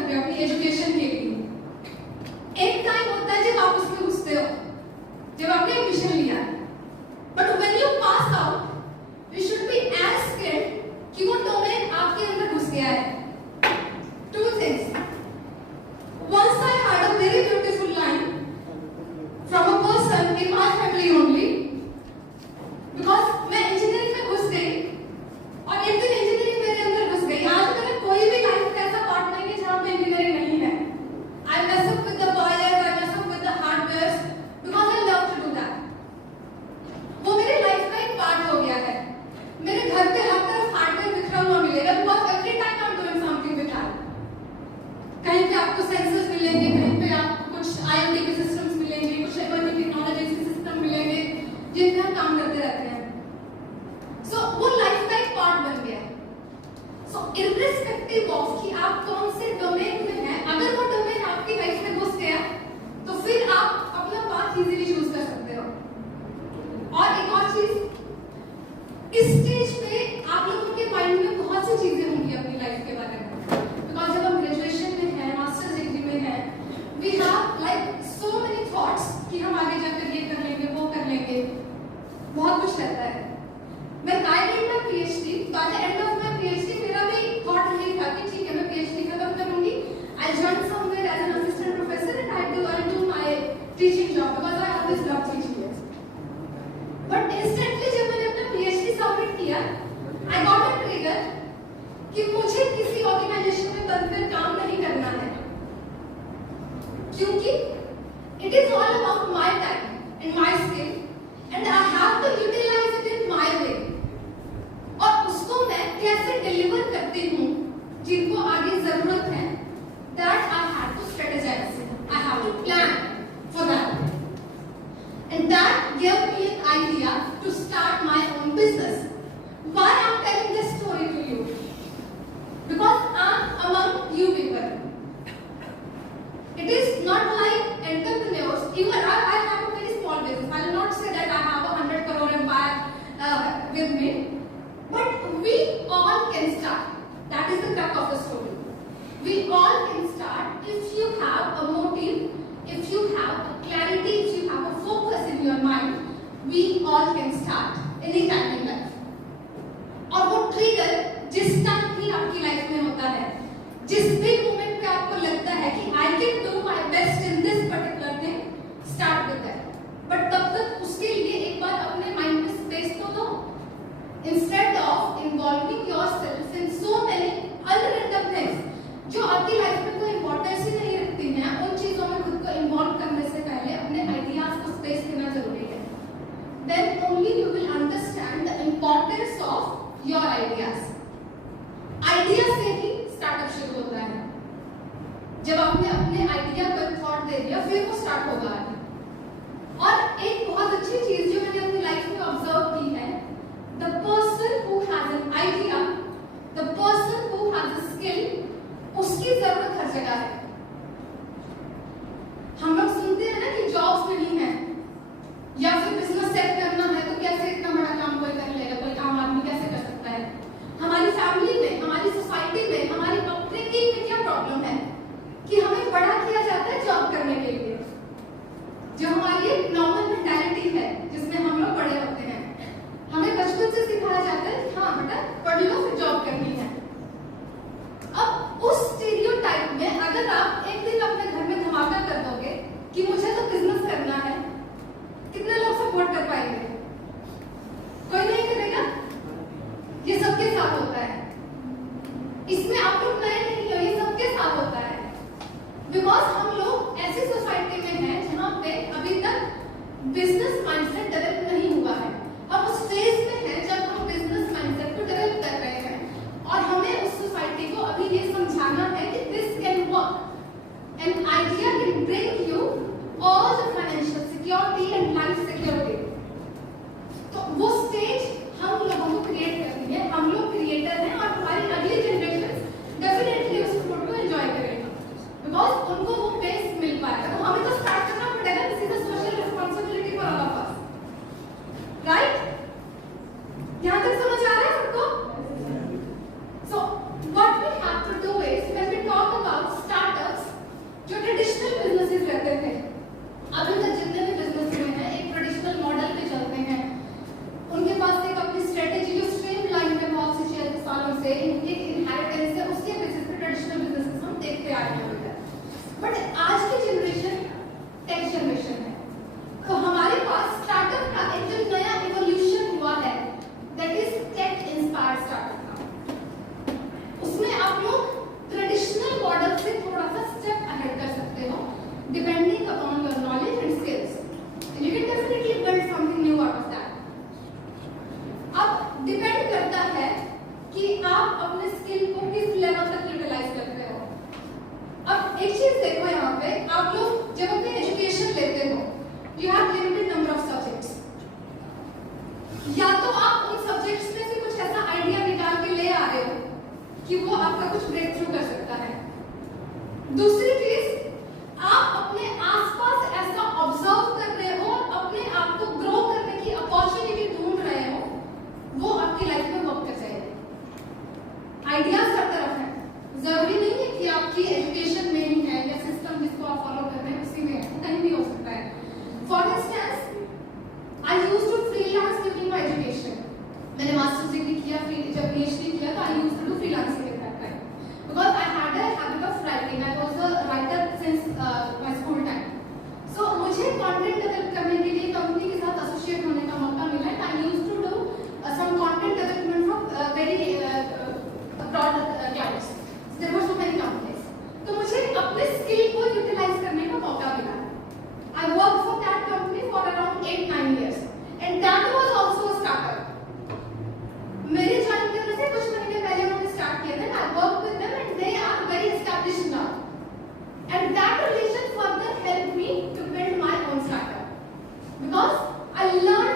करते हो अपनी एजुकेशन के लिए। एक टाइम होता है जब आप उसमें घुसते हो, जब आपने एडमिशन लिया, but when you pass out you should be as skilled कि वो डोमेन आपके अंदर घुस गया है। Two things. Once I heard a very beautiful line from a person in my family only, because मैं इंजीनियरिंग में घुस गई और एक दिन इंजीनियरिंग मेरे अंदर घुस गई। आज मेरा कोई भी लाइफ का ऐसा पार्ट नहीं है जहाँ पे इंजीनियरिंग नहीं है। I mess up with the wires, I mess up with the hardware because I love to do that. वो मेरे लाइफ का एक पार्ट हो गया है। मेरे घर पे हर तरफ हार्डवेयर बिखरा हुआ मिलेगा because every time I'm doing something with that. कहीं पे आपको सेंसर्स मिलेंगे, कहीं पे आपको कुछ IoT के सिस्टम्स मिलेंगे, कुछ इमर्जिंग टेक्नोलॉजी के सिस्टम मिलेंगे जिनमें हम काम करते रहते हैं। सो वो लाइफ का एक पार्ट बन गया। सो इर्रिस्पेक्टिव ऑफ कि आप कौन से डोमेन में हैं, अगर वो डोमेन आपकी लाइफ में घुस गया तो फिर आप अपना पाथ इजीली चूज कर सकते हो। और एक और चीज, इस स्टेज पे आप लोगों के माइंड में बहुत सी चीजें होंगी अपनी लाइफ के बारे में, बिकॉज जब हम ग्रेजुएशन में हैं, मास्टर्स डिग्री में हैं, we have like so many thoughts कि हम आगे जाकर ये कर लेंगे, वो कर लेंगे, बहुत कुछ रहता है। When I did my PhD, by the end of my PhD मेरा भी थॉट यही था कि ठीक है मैं PhD खत्म करूंगी, I'll join somewhere as an assistant professor and I'll do my teaching job because I always love teaching. But instantly जब मैंने अपना PhD सबमिट किया, I got a trigger कि मुझे किसी ऑर्गेनाइजेशन में बनकर काम नहीं करना है, क्योंकि it is all about my time and my skill and I have to utilize it in my way. और उसको मैं कैसे डिलीवर करती हूँ जिनको आगे जरूरत है, that I have to strategize, I have to plan for that, and that gave me an idea to start my own business. Why I'm telling this story to you? Because I'm among you people. It is not like entrepreneurs. Even I have a very small business. I will not say that I have a 100 crore empire with me. But we all can start. That is the crux of the story. We all can start if you have a motive, if you have a clarity, if you have a focus in your mind. We all can start anytime in life. और वो trigger जिस time भी आपकी life में होता है, जिस भी मोमेंट पे आपको लगता है कि I can do my best in this particular thing, start with that. But तब तक उसके लिए एक बार अपने माइंड में स्पेस तो दो, instead of involving yourself in so many unrandom things जो आपकी लाइफ में कोई इंपॉर्टेंस ही नहीं रखती हैं। उन चीजों में खुद को इन्वॉल्व करने से पहले अपने आइडियाज को स्पेस देना जरूरी है। Then only you will understand the importance of your ideas. Idea से ही स्टार्टअप शुरू होता है। जब आपने अपने आइडिया पर थॉट दे दिया फिर वो स्टार्ट होगा। और एक बहुत अच्छी चीज जो मैंने अपनी लाइफ में ऑब्जर्व की है, the person who has an idea, the person who has a skill, उसकी जरूरत हर जगह है। हम लोग सुनते हैं ना कि जॉब्स नहीं है या फिर बिजनेस सेट करना है तो कैसे इतना बड़ा काम कोई कर लेगा, कोई आम आदमी कैसे कर सकता है। हमारी फैमिली में, हमारी सोसाइटी में, हमारी अपब्रिंगिंग में क्या प्रॉब्लम है कि हमें बड़ा किया जाता है जॉब करने के लिए, जो हमारी एक नॉर्मल मेंटालिटी है जिसमें हम लोग बड़े होते हैं। हमें बचपन से सिखाया जाता है कि हाँ बेटा पढ़ लो फिर जॉब करनी है। अब उस स्टीरियोटाइप में अगर आप एक दिन अपने घर में धमाका कर दोगे कि मुझे तो बिजनेस करना है, कितने लोग सपोर्ट कर पाएंगे? कोई नहीं करेगा। ये सबके साथ होता है, इसमें आप लोग नए नहीं हो, ये सबके साथ होता है। बिकॉज हम लोग ऐसी सोसाइटी में हैं जहाँ पे अभी तक बिजनेस माइंडसेट डेवलप नहीं हुआ है। हम उस फेज में हैं जब हम बिजनेस माइंडसेट को डेवलप कर रहे हैं और हमें उस सोसाइटी को अभी ये समझाना है कि this can work, an idea can bring you all the financial security and life security. तो वो स्टेज हम लोगों को क्रिएट करनी है। हम लोग क्रिएटर हैं और हमारी अगली जनरेशन डेफिनेटली उस फूड को एंजॉय करेगा, बिकॉज उनको वो बेस ट्रेडिशनल बिजनेसेस हम देखते आए हैं अभी तक, बट आज की जनरेशन टेक जनरेशन है, तो हमारे पास स्टार्टअप का एक जो नया इवोल्यूशन हुआ है, that is tech inspired startup का। उसमें आप लोग ट्रेडिशनल मॉडल से थोड़ा सा स्टेप अहेड कर सकते हो, depending upon your knowledge and skills, you can definitely build something new out of that. अब डिपेंड करता है कि आप अपने स्किल को किस लेवल तक यूटिलाइज करते हो। अब एक चीज देखो, यहाँ पे आप लोग जब अपनी एजुकेशन लेते हो, you have limited number of subjects, या तो आप उन सब्जेक्ट्स में से कुछ ऐसा आइडिया निकाल के ले आ रहे हो कि वो आपका कुछ ब्रेक थ्रू कर सकता है। दूसरी चीज, आप अपने आसपास ऐसा ऑब्जर्व कर रहे हो और अपने आप को ग्रो करने की अपॉर्चुनिटी ढूंढ रहे हो, वो आपकी लाइफ में वर्क कर जाएगा। आइडियाज हर तरफ है, जरूरी नहीं है कि आपकी एजुकेशन में ही है या सिस्टम जिसको आप फॉलो कर रहे हैं उसी में है, कहीं भी हो सकता है। For instance, I used to freelance during my education. मैंने मास्टर्स डिग्री किया, जब पीएचडी किया तो I used to do freelancing at that time because I had a habit of writing. I was a writer since my school time. So मुझे content develop करने के लिए company के साथ एसोसिएट होने का मौका मिला। I used to do some content development for very broad clients. There were so many companies, तो मुझे अपने स्किल को यूटिलाइज करने का मौका मिला। I worked for that company for around 8-9 years, and that was also a startup. मेरे join करने से कुछ महीने पहले उन्होंने स्टार्ट किया था। I worked with them and they are very established now. And that relation further helped me to build my own startup because I learned